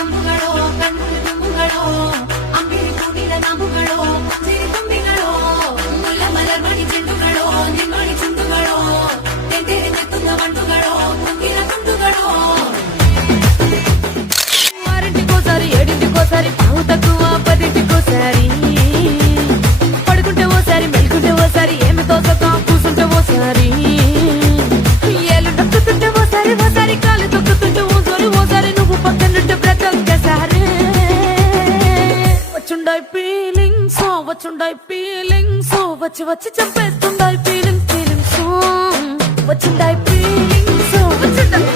ಅಂಬುಗಳೋ ಕಣ್ಣು ತುಂಬುಗಳೋ ಅಂಬಿರಿ ಕೂಡಿದ ನಾಮುಗಳೋ ಸಿರಿ ತುಂಬಿಗಳೋ ಮುಲ್ಲ ಮಲರ್ ಮಣಿ ಚೆಂಡುಗಳೋ ನಿಮ್ಮಣಿ ಚಿಂದುಗಳೋ ತೆರೆದ ಬಂಡುಗಳೋ ಮುಂಗಿನ ತುಂಡುಗಳೋ ఆరింటికోసారి ఏడింటికోసారి పావు తక్కువ పదింటికోసారి పడుకుంటే ఓసారి మెలుకుంటే ఓసారి ఏమి తోసక కూసుంటే ఓసారి ఏళ్ళు నొక్కుతుంటే ఓసారి ఓసారి కాలు తొక్కుతుంటే ఓసారి నువ్వు పక్కనుంటే ప్రతి ఒక్కసారి వచ్చుండాయి ఫీలింగ్స్ వచ్చి వచ్చి చంపేస్తుండాయి ఫీలింగ్స్ వచ్చిండాయి ఫీలింగ్స్ వచ్చిండాయి